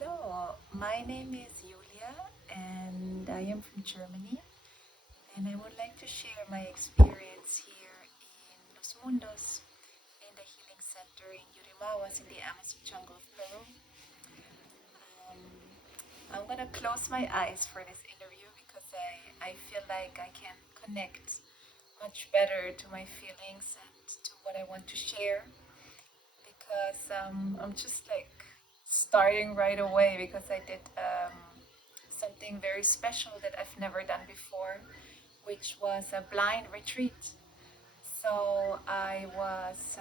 Hello, my name is Julia and I am from Germany, and I would like to share my experience here in Los Mundos in the healing center in Yurimaguas in the Amazon jungle of Peru. Um, I'm gonna close my eyes for this interview because I feel like I can connect much better to my feelings and to what I want to share because I'm just like starting right away because I did something very special that I've never done before, which was a blind retreat. So I was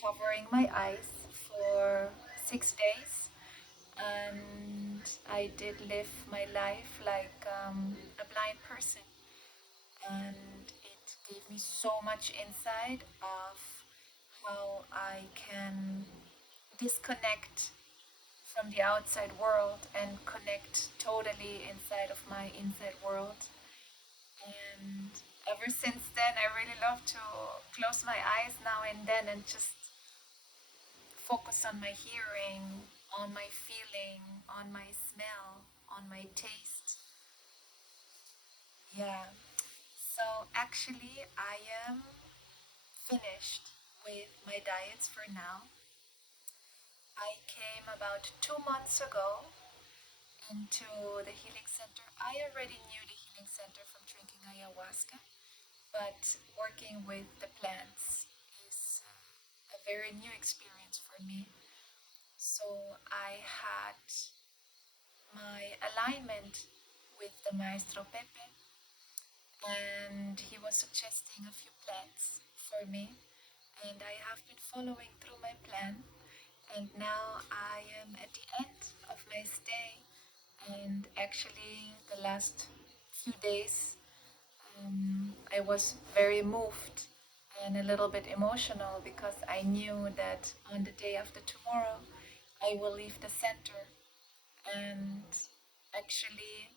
covering my eyes for 6 days, and I did live my life like a blind person, and it gave me so much insight of how I can disconnect from the outside world and connect totally inside of my inside world. And ever since then, I really love to close my eyes now and then and just focus on my hearing, on my feeling, on my smell, on my taste. Yeah. So actually, I am finished with my diets for now. I came about 2 months ago into the healing center. I already knew the healing center from drinking ayahuasca, but working with the plants is a very new experience for me. So I had my alignment with the Maestro Pepe, and he was suggesting a few plants for me, and I have been following through my plan. And now I am at the end of my stay, and actually the last few days I was very moved and a little bit emotional because I knew that on the day after tomorrow I will leave the center. And actually,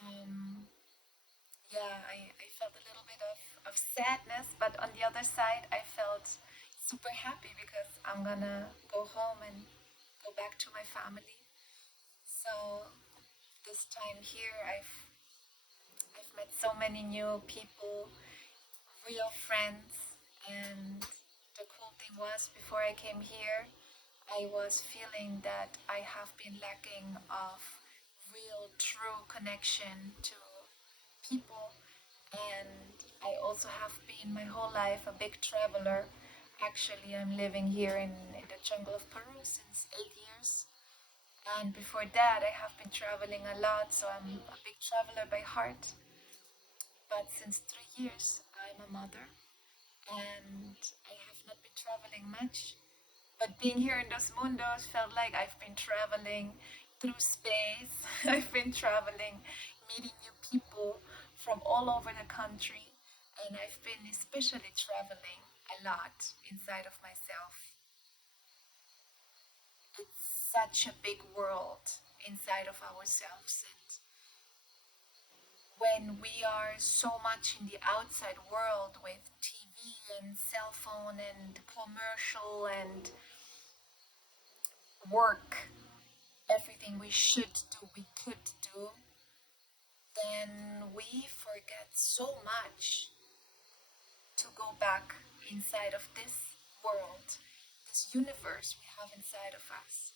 um, yeah, I felt a little bit of sadness, but on the other side, I felt super happy because I'm gonna go home and go back to my family. So this time here, I've met so many new people, real friends, and the cool thing was before I came here, I was feeling that I have been lacking of real, true connection to people, and I also have been my whole life a big traveler. Actually, I'm living here in the jungle of Peru since 8 years. And before that, I have been traveling a lot, so I'm a big traveler by heart. But since 3 years, I'm a mother and I have not been traveling much. But being here in Dos Mundos felt like I've been traveling through space. I've been traveling, meeting new people from all over the country, and I've been especially traveling a lot inside of myself. It's such a big world inside of ourselves, and when we are so much in the outside world with TV and cell phone and commercial and work, everything we should do, we could do, then we forget so much to go back inside of this world, this universe we have inside of us.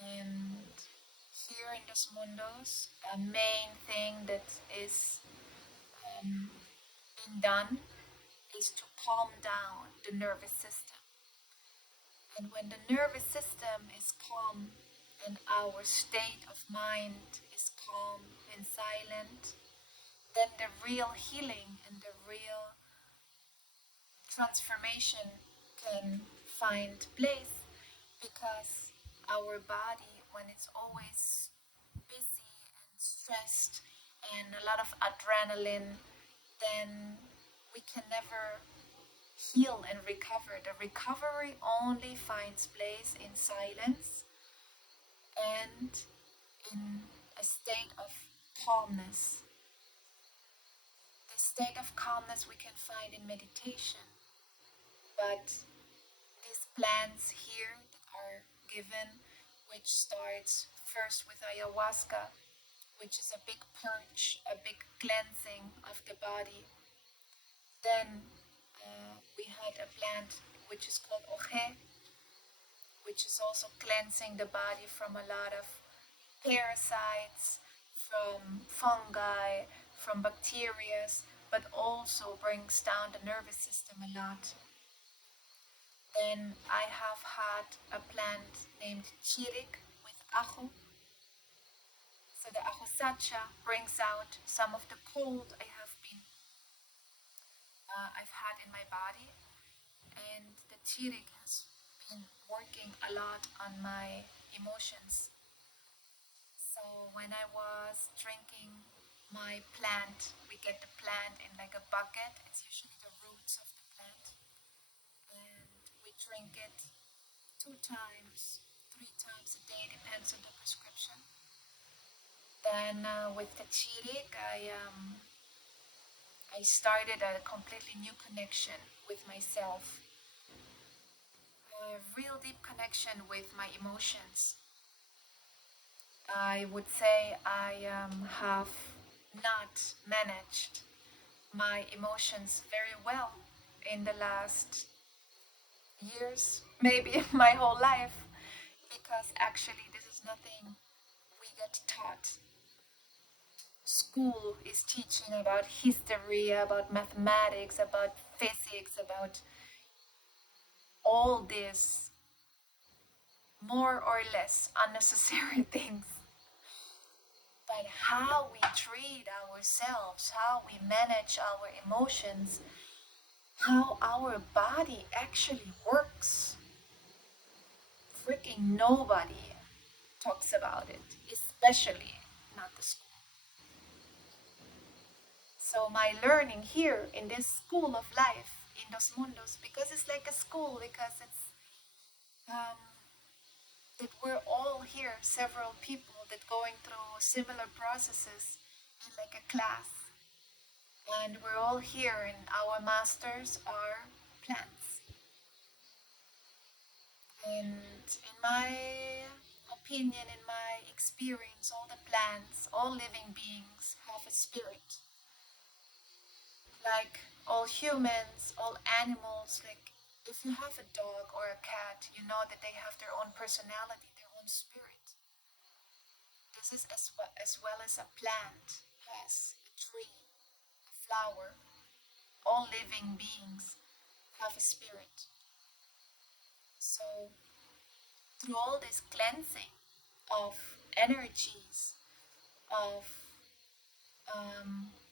And here in Los Mundos, a main thing that is being done is to calm down the nervous system. And when the nervous system is calm and our state of mind is calm and silent, then the real healing and the real transformation can find place, because our body, when it's always busy and stressed and a lot of adrenaline, then we can never heal and recover. The recovery only finds place in silence and in a state of calmness. The state of calmness we can find in meditation, but these plants here that are given, which which starts first with ayahuasca, which is a big purge, a big cleansing of the body. Then we had a plant which is called oje, which is also cleansing the body from a lot of parasites, from fungi, from bacteria, but also brings down the nervous system a lot. Then I have had a plant named chirik with ajo. So the ajo sacha brings out some of the cold I've had in my body, and the chirik has been working a lot on my emotions. So when I was drinking my plant, we get the plant in like a bucket. It's usually the roots of the plant, and we drink it 2 times, 3 times a day, depends on the prescription. Then with the chirik, I started a completely new connection with myself, a real deep connection with my emotions. I would say I have not managed my emotions very well in the last years, maybe my whole life, because actually this is nothing we get taught. School is teaching about history, about mathematics, about physics, about all these more or less unnecessary things. But how we treat ourselves, how we manage our emotions, how our body actually works, freaking nobody talks about it, especially not the school. So my learning here in this school of life, in Los Mundos, because it's like a school, because it's um, that we're all here, several people that going through similar processes in like a class, and we're all here, and our masters are plants. And in my opinion, in my experience, all the plants, all living beings have a spirit. Like all humans, all animals, like if you have a dog or a cat, you know that they have their own personality, their own spirit. This is as well as a plant has a tree, a flower. All living beings have a spirit. So through all this cleansing of energies, of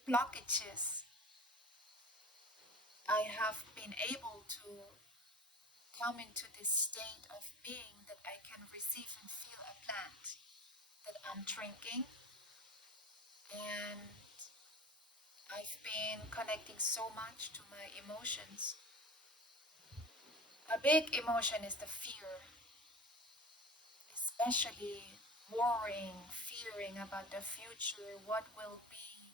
blockages, I have been able to come into this state of being that I can receive and feel a plant that I'm drinking, and I've been connecting so much to my emotions. A big emotion is the fear, especially worrying, fearing about the future, what will be,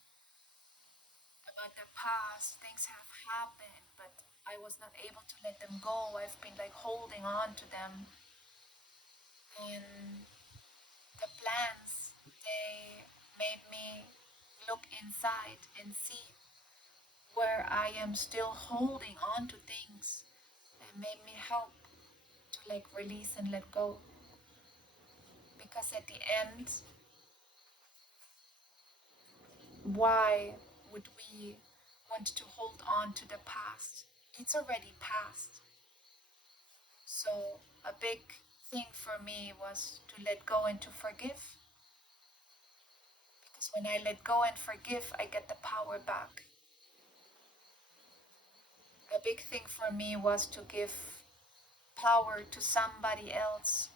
about the past. Things have happened, but I was not able to let them go. I've been like holding on to them. And the plans, they made me look inside and see where I am still holding on to things, and made me help to like release and let go. Because at the end, why would we want to hold on to the past? It's already past. So a big thing for me was to let go and to forgive. Because when I let go and forgive, I get the power back. A big thing for me was to give power to somebody else,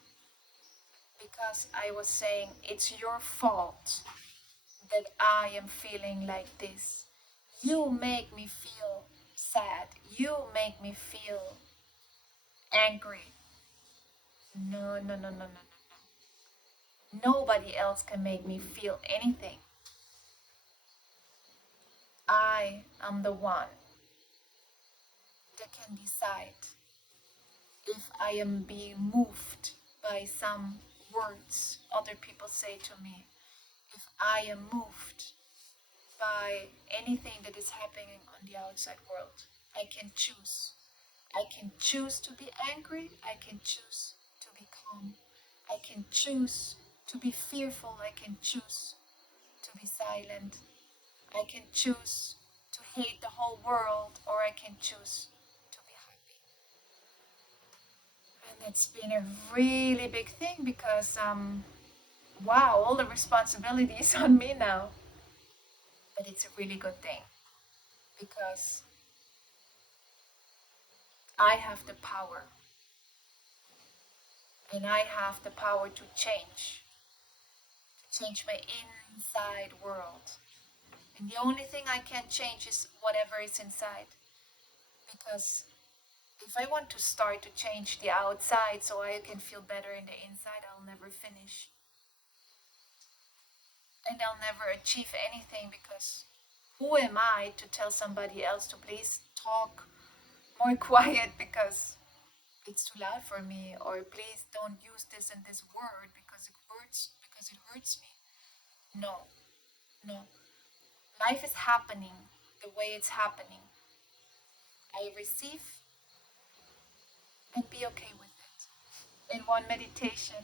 because I was saying, it's your fault that I am feeling like this. You make me feel sad. You make me feel angry. No, no, no, no, no, no, no. Nobody else can make me feel anything. I am the one that can decide if I am being moved by some words other people say to me, if I am moved by anything that is happening on the outside world, I can choose. I can choose to be angry. I can choose to be calm. I can choose to be fearful. I can choose to be silent. I can choose to hate the whole world, or I can choose to be happy. And that's been a really big thing because, wow, all the responsibility is on me now. But it's a really good thing because I have the power, and I have the power to change my inside world. And the only thing I can change is whatever is inside. Because if I want to start to change the outside so I can feel better in the inside, I'll never finish. And I'll never achieve anything because who am I to tell somebody else to please talk more quiet because it's too loud for me, or please don't use this and this word because it hurts me. No, no. Life is happening the way it's happening. I receive and be okay with it. In one meditation,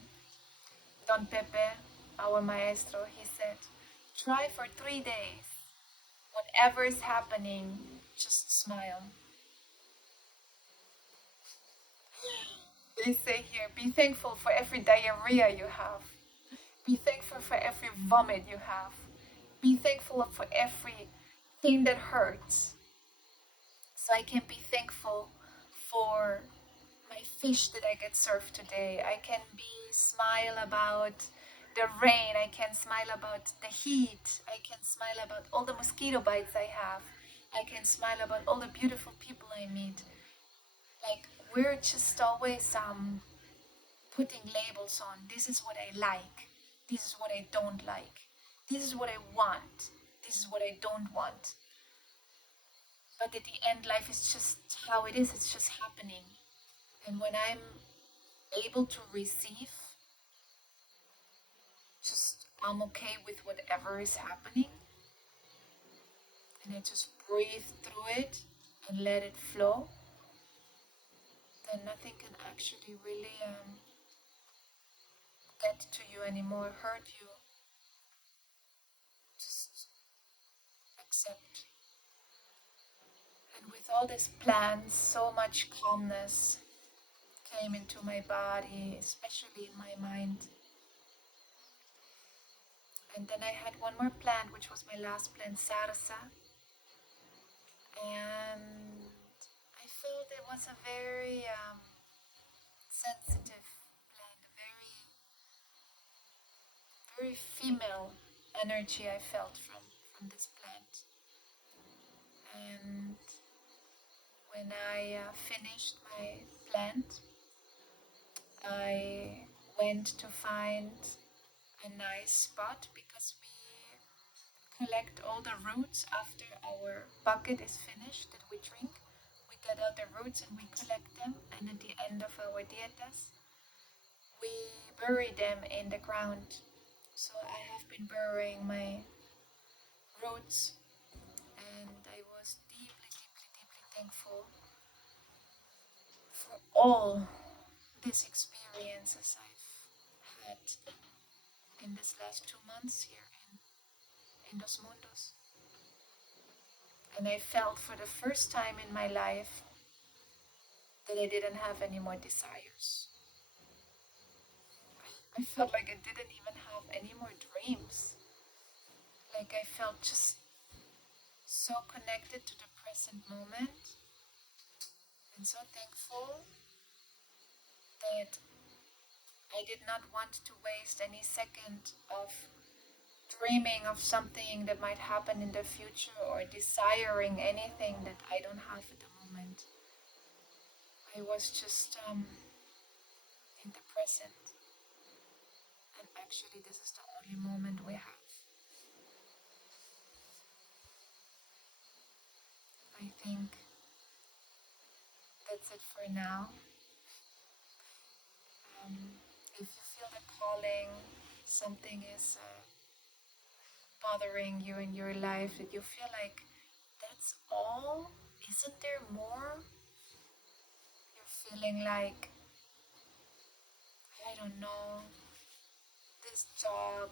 Don Pepe, our maestro, he said, try for 3 days. Whatever is happening, just smile. They say here, be thankful for every diarrhea you have. Be thankful for every vomit you have. Be thankful for everything that hurts. So I can be thankful for my fish that I get served today. I can be smile about the rain. I can smile about the heat. I can smile about all the mosquito bites I have. I can smile about all the beautiful people I meet. Like we're just always putting labels on. This is what I like. This is what I don't like. This is what I want. This is what I don't want. But at the end, life is just how it is. It's just happening. And when I'm able to receive, just I'm okay with whatever is happening, and I just breathe through it and let it flow, then nothing can actually really get to you anymore, hurt you. Just accept. And with all these plans, so much calmness came into my body, especially in my mind. And then I had one more plant, which was my last plant, Sarsa. And I felt it was a very sensitive plant, a very female energy I felt from this plant. And when I finished my plant, I went to find a nice spot because we collect all the roots after our bucket is finished that we drink. We get out the roots and we collect them, and at the end of our dietas, we bury them in the ground. So I have been burying my roots, and I was deeply, deeply, deeply thankful for all these experiences I've had in this last 2 months here in Los Mundos. And I felt for the first time in my life that I didn't have any more desires. I felt like I didn't even have any more dreams. Like I felt just so connected to the present moment and so thankful that I did not want to waste any second of dreaming of something that might happen in the future or desiring anything that I don't have at the moment. I was just in the present, and actually, this is the only moment we have. I think that's it for now. If you feel the call calling, something is bothering you in your life that you feel like that's all? Isn't there more? You're feeling like, I don't know, this job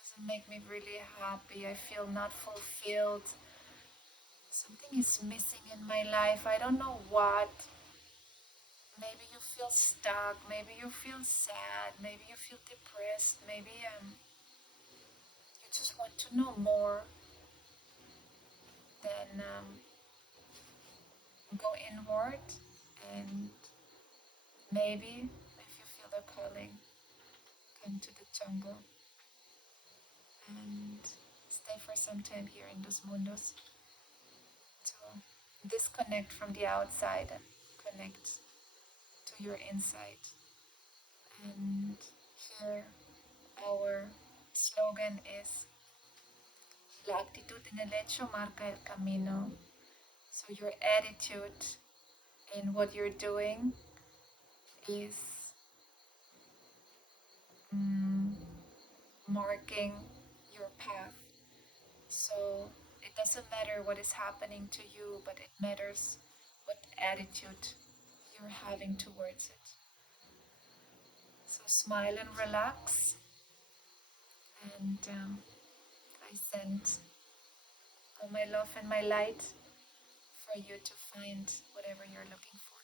doesn't make me really happy. I feel not fulfilled. Something is missing in my life. I don't know what. Maybe you feel stuck. Maybe you feel sad. Maybe you feel depressed. Maybe you just want to know more. Then go inward, and maybe if you feel the calling, come to the jungle and stay for some time here in those mundos to disconnect from the outside and connect to your inside. And here our slogan is La actitud en el hecho marca el camino. So your attitude in what you're doing is marking your path. So it doesn't matter what is happening to you, but it matters what attitude you're having towards it. So smile and relax, and I send all my love and my light for you to find whatever you're looking for.